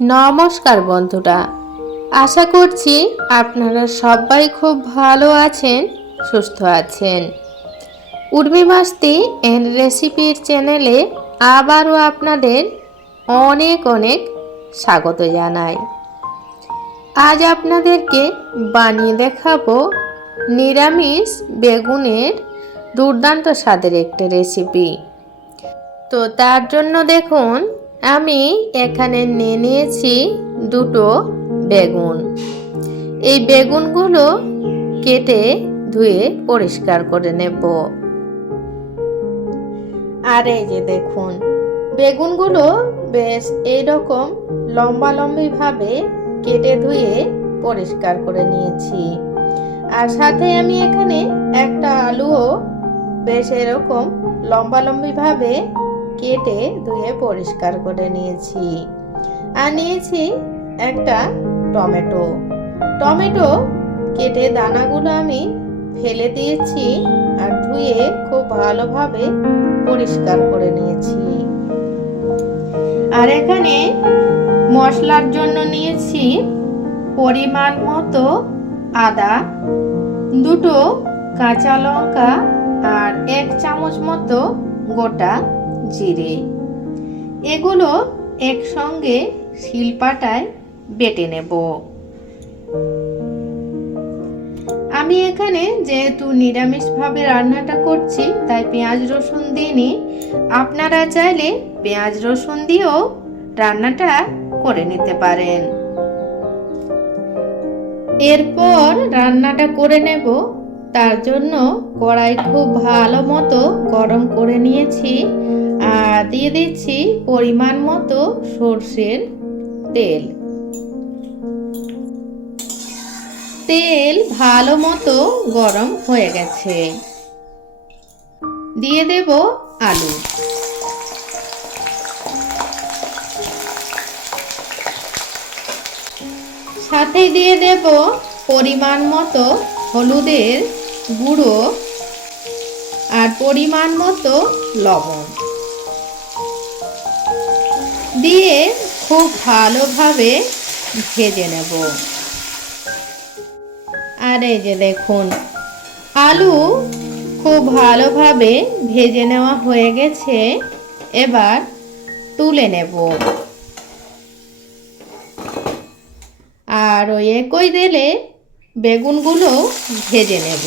নমস্কার বন্ধুরা। আশা করছি আপনারা সবাই খুব ভালো আছেন, সুস্থ আছেন। উর্মি মাস্তি রেসিপির চ্যানেলে আবারও আপনাদের অনেক অনেক স্বাগত জানাই। আজ আপনাদেরকে বানিয়ে দেখাবো নিরামিষ বেগুনের দুর্দান্ত স্বাদের একটি রেসিপি। তো তার জন্য দেখুন আমি এখানে নিয়ে নিয়েছি দুটো বেগুন। এই বেগুনগুলো কেটে ধুয়ে পরিষ্কার করে নেব। আর এই যে দেখুন, বেগুনগুলো বেশ এইরকম লম্বা লম্বিভাবে কেটে ধুয়ে পরিষ্কার করে নিয়েছি। আর সাথে আমি এখানে একটা আলুও বেশ এরকম লম্বা লম্বিভাবে কেটে ধুয়ে পরিষ্কার করে নিয়েছি। আর নিয়েছি একটা টমেটো। টমেটো কেটে দানাগুলো আমি ফেলে দিয়েছি আর ধুয়ে খুব ভালোভাবে পরিষ্কার করে নিয়েছি। আর এখানে মশলার জন্য নিয়েছি পরিমাণ মতো আদা, দুটো কাঁচা লঙ্কা আর এক চামচ মতো গোটা। জিরে এগুলো একসঙ্গে শিলপাটায় বেটে নেব। আমি এখানে যেহেতু নিরামিষভাবে রান্নাটা করছি, তাই পেঁয়াজ রসুন দিইনি। আপনারা চাইলে পেঁয়াজ রসুন দিয়েও রান্নাটা করে নিতে পারেন। এরপর রান্নাটা করে নেব। তার জন্য কড়াই খুব ভালো মতো গরম করে নিয়েছি। দিয়ে দিচ্ছি পরিমাণ মতো সর্ষের তেল। তেল ভালো মতো গরম হয়ে গেছে। দিয়ে দেব আলু। সাথে দিয়ে দেব পরিমাণ মতো হলুদের গুঁড়ো আর পরিমাণ মতো লবণ। দিয়ে খুব ভালোভাবে ভেজে নেব। আর এই যে দেখুন, আলু খুব ভালোভাবে ভেজে নেওয়া হয়ে গেছে। এবার তুলে নেব। আর ওই একই তেলে বেগুনগুলো ভেজে নেব।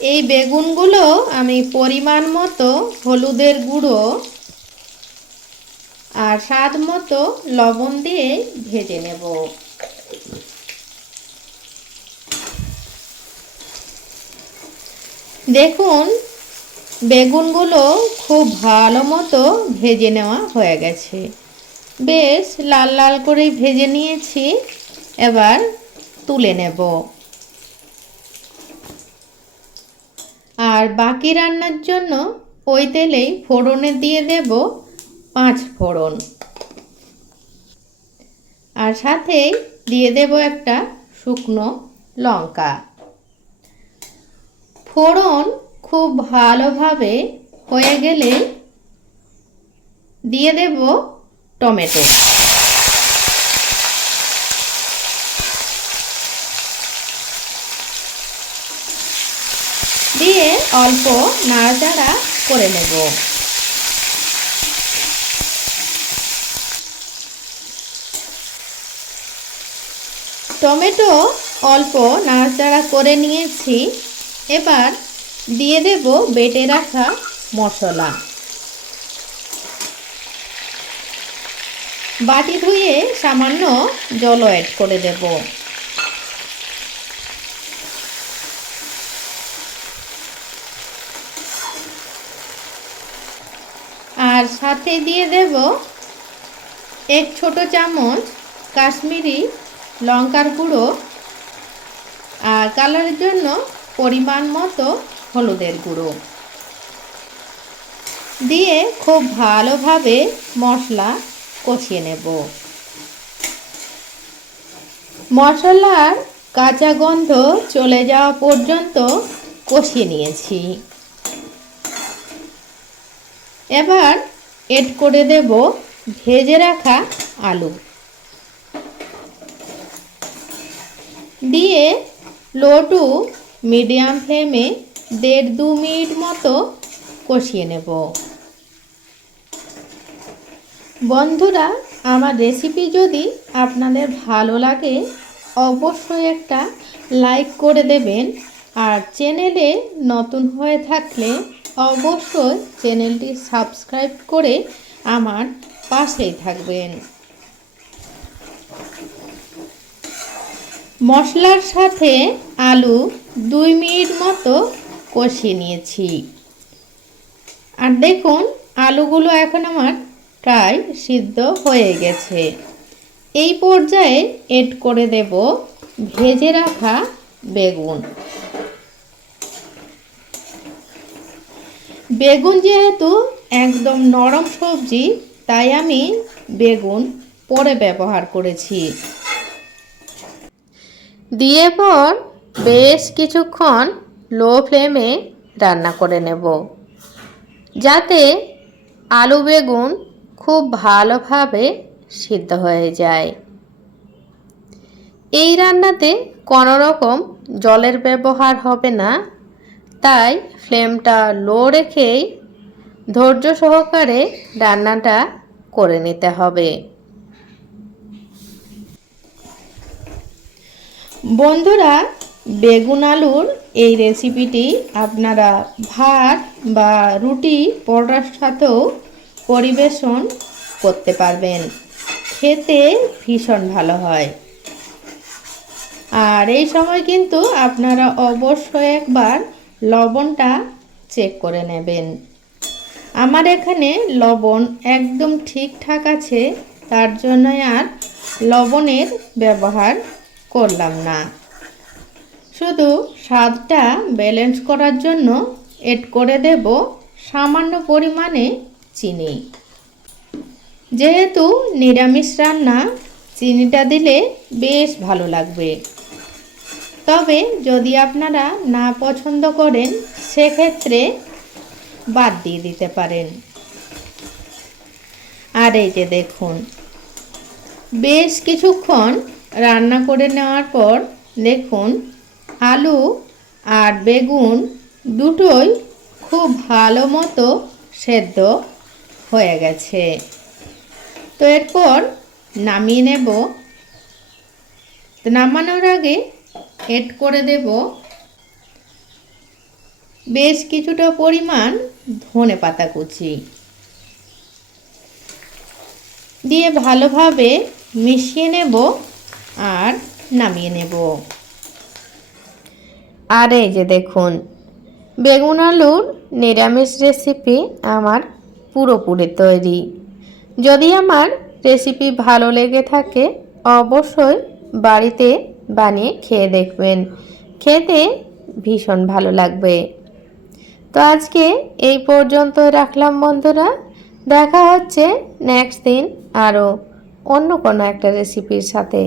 এই বেগুনগুলো আমি পরিমাণ মতো হলুদের গুঁড়ো আর স্বাদ মতো লবণ দিয়ে ভেজে নেব। দেখুন, বেগুনগুলো খুব ভালো মতো ভেজে নেওয়া হয়ে গেছে। বেশ লাল লাল করে ভেজে নিয়েছি। এবার তুলে নেব। আর বাকি রান্নার জন্য ওই তেলেই ফোড়নে দিয়ে দেব পাঁচ ফোড়ন। আর সাথেই দিয়ে দেব একটা শুকনো লঙ্কা। ফোড়ন খুব ভালোভাবে হয়ে গেলে দিয়ে দেব টমেটো। দিয়ে অল্প নাড়াচাড়া করে নেব। টমেটো অল্প নাড়াচাড়া করে নিয়েছি। এবার দিয়ে দেব বেটে রাখা মশলা। বাটি ধুয়ে সামান্য জল অ্যাড করে দেব আর সাথে দিয়ে দেব এক ছোট চামচ কাশ্মীরি লঙ্কার গুঁড়ো আর কালারের জন্য পরিমাণ মতো হলুদের গুঁড়ো। দিয়ে খুব ভালোভাবে মশলা কষিয়ে নেব। মশলার কাঁচা গন্ধ চলে যাওয়া পর্যন্ত কষিয়ে নিয়েছি। এবার এড করে দেব ভেজে রাখা আলু। দিয়ে লো টু মিডিয়াম ফ্লেমে দেড় দু মিনিট মতো কষিয়ে নেব। বন্ধুরা, আমার রেসিপি যদি আপনাদের ভালো লাগে, অবশ্যই একটা লাইক করে দেবেন। আর চ্যানেলে নতুন হয়ে থাকলে অবশ্যই চ্যানেলটি সাবস্ক্রাইব করে আমার পাশেই থাকবেন। মশলার সাথে আলু দুই মিনিট মতো কষিয়ে নিয়েছি। আর দেখুন, আলুগুলো এখন আমার প্রায় সিদ্ধ হয়ে গেছে। এই পর্যায়ে এড করে দেব ভেজে রাখা বেগুন। বেগুন যেহেতু একদম নরম সবজি, তাই আমি বেগুন পরে ব্যবহার করেছি। দিয়ে পর বেশ কিছুক্ষণ লো ফ্লেমে রান্না করে নেব। যাতে আলু বেগুন খুব ভালোভাবে সিদ্ধ হয়ে যায়। এই রান্নাতে কোনো রকম জলের ব্যবহার হবে না। তাই ফ্লেমটা লো রেখেই ধৈর্য সহকারে রান্নাটা করে নিতে হবে। বন্ধুরা, বেগুন আলুর এই রেসিপিটি আপনারা ভাত বা রুটি, পরোটার সাথেও পরিবেশন করতে পারবেন। খেতে ভীষণ ভালো হয়। আর এই সময় কিন্তু আপনারা অবশ্যই একবার লবণটা চেক করে নেবেন। আমার এখানে লবণ একদম ঠিকঠাক আছে, তার জন্য আর লবণের ব্যবহার করলাম না। শুধু স্বাদটা ব্যালেন্স করার জন্য এড করে দেব সামান্য পরিমাণে চিনি। যেহেতু নিরামিষ রান্না, চিনিটা দিলে বেশ ভালো লাগবে। তবে যদি আপনারা না পছন্দ করেন, সেক্ষেত্রে বাদ দিয়ে দিতে পারেন। আর এই যে দেখুন, বেশ কিছুক্ষণ রান্না করে নেওয়ার পর দেখুন, আলু আর বেগুন দুটোই খুব ভালো মতো সেদ্ধ হয়ে গেছে। তো এরপর নামিয়ে নেব। নামানোর আগে এড করে দেব। বেশ কিছুটা পরিমাণ ধনে পাতা কুচি দিয়ে ভালোভাবে মিশিয়ে নেব আর নামিয়ে নেব। আর এই যে দেখুন, বেগুন আলুর নিরামিষ রেসিপি আমার পুরোপুরি তৈরি। যদি আমার রেসিপি ভালো লেগে থাকে, অবশ্যই বাড়িতে বানিয়ে খেয়ে দেখবেন। খেতে ভীষণ ভালো লাগবে। তো আজকে এই পর্যন্ত রাখলাম বন্ধুরা। দেখা হচ্ছে নেক্সট দিন আরও অন্য কোনো একটা রেসিপির সাথে।